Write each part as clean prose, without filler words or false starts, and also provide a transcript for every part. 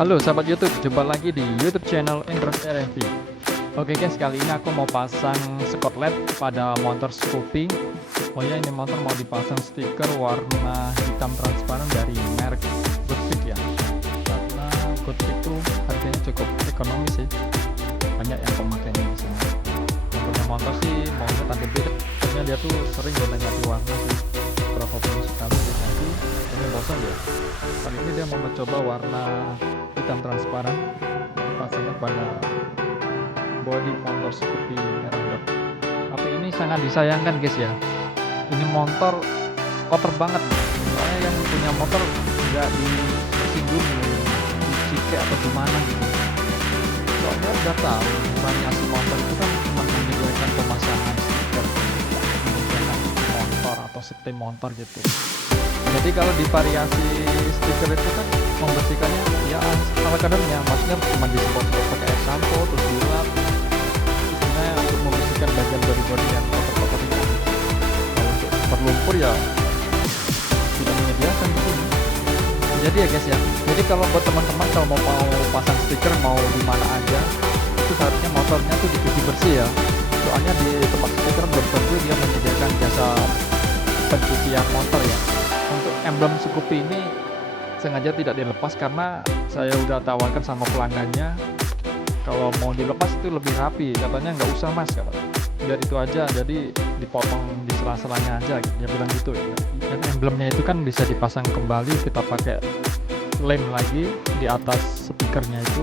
Halo sahabat YouTube, jumpa lagi di YouTube channel Endros RFV. Oke guys, kali ini aku mau pasang skotlet pada motor Scoopy. Oh ya, ini motor mau dipasang stiker warna hitam transparan dari merek ya. Karena Goodfit itu harganya cukup ekonomis sih. Banyak yang pemakainya di sini. Punya motor sih maunya tampil beda. Soalnya dia tuh sering ganti warna sih. Berapa puluh sekali dia ganti, ini bosan ya. Kali ini dia mau mencoba warna hitam transparan dipasangkan pada bodi motor Scoopy merah dot. Tapi ini sangat disayangkan guys ya, ini motor kotor banget. Soalnya yang punya motor nggak disinggung, dicike atau gimana gitu. Soalnya udah tahu variasi motor itu kan cuma menyediakan pemasangan stiker, menyediakan motor atau setim motor gitu. Jadi kalau di variasi stiker itu kan membersihkannya ya ala kadarnya, maksudnya cuma disemprot pakai air sampo terus dilap. Sebenarnya untuk membersihkan bagian bodi yang kotor-kotor ini. Kalau untuk berlumpur ya tidak menyediakan di sini. Jadi ya guys ya, jadi kalau buat teman-teman kalau mau pasang stiker mau di mana aja, itu seharusnya motornya tuh dicuci bersih ya. Soalnya di tempat stiker belum tentu dia menyediakan jasa pencucian motor ya. Untuk emblem Scoopy ini sengaja tidak dilepas karena saya udah tawarkan sama pelanggannya, kalau mau dilepas itu lebih rapi, katanya nggak usah mas, kata biar itu aja, jadi dipotong di sela-selanya aja, dia bilang gitu ya. Dan emblemnya itu kan bisa dipasang kembali, kita pakai lem lagi di atas stikernya itu.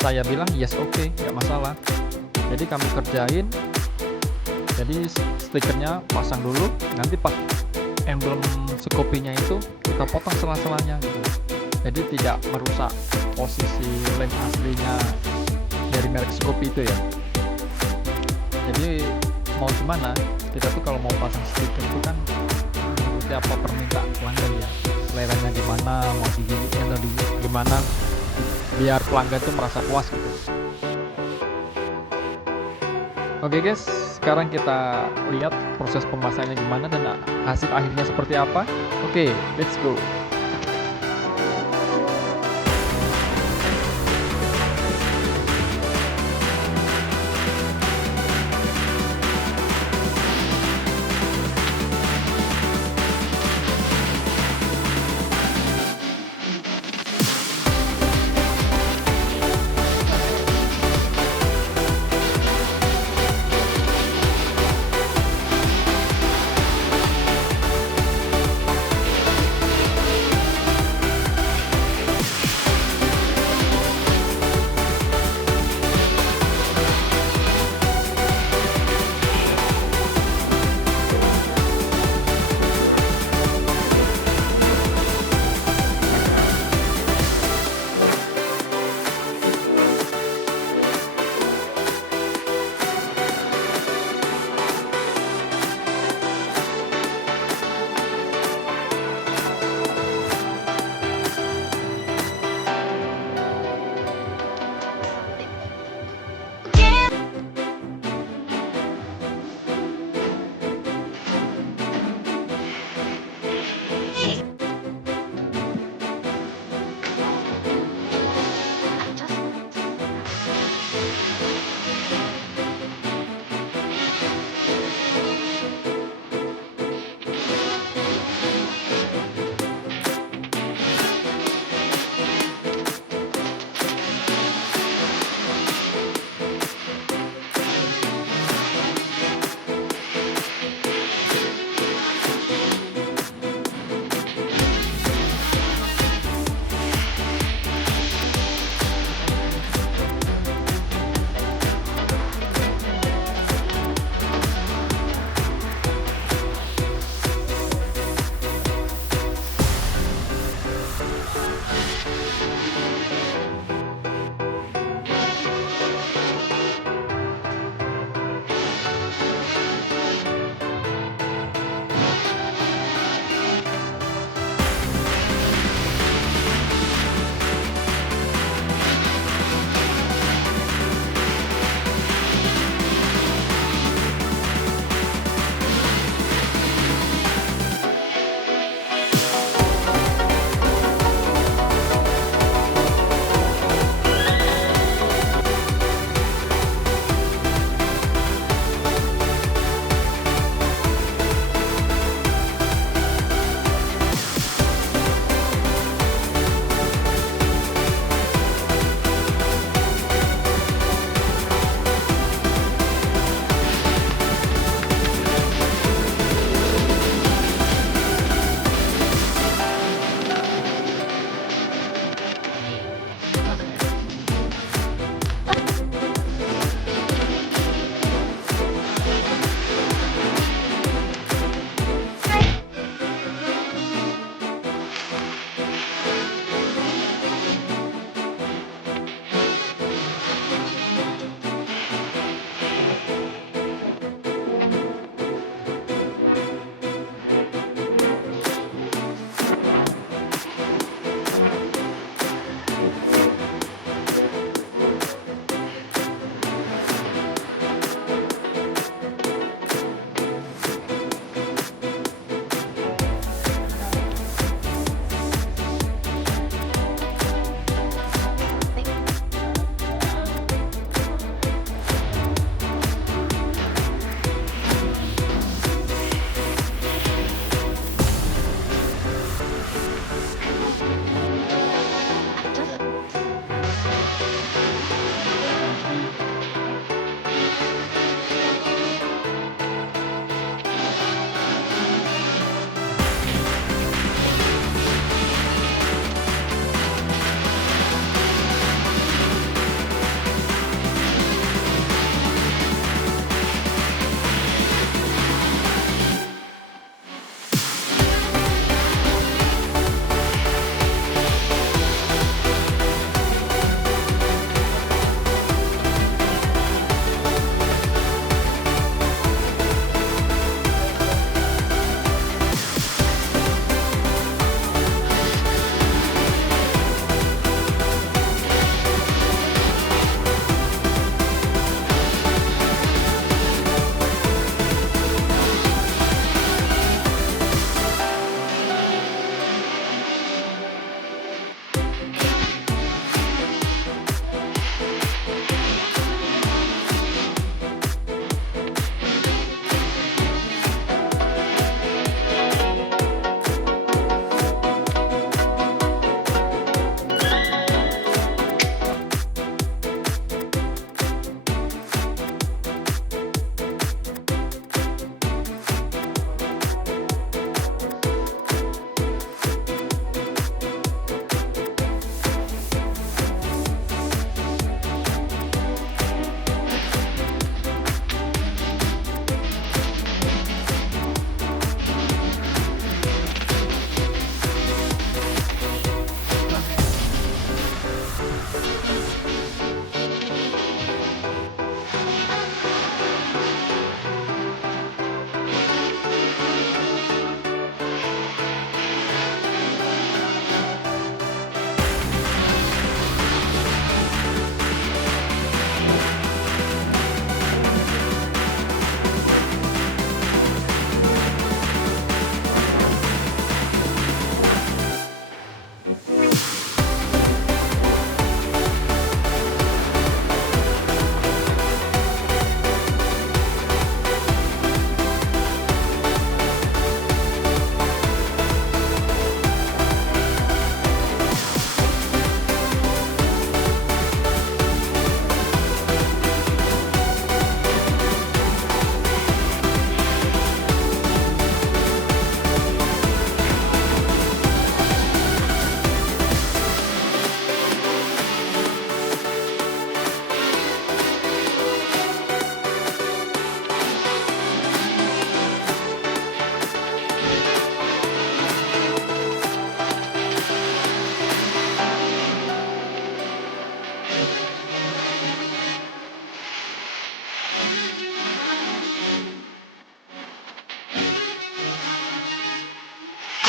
Saya bilang yes, oke, nggak masalah. Jadi kami kerjain, jadi stikernya pasang dulu, nanti pas emblem Scoopy-nya itu kita potong sela-selanya gitu. Jadi tidak merusak posisi lem aslinya dari merek Scoopy itu ya. Jadi mau gimana, kita tuh kalau mau pasang stiker itu kan seperti apa permintaan pelanggan ya, seleranya gimana, mau diginiin atau gimana, biar pelanggan tuh merasa puas gitu. Oke guys, sekarang kita lihat proses pemasangannya gimana dan hasil akhirnya seperti apa. Oke, let's go.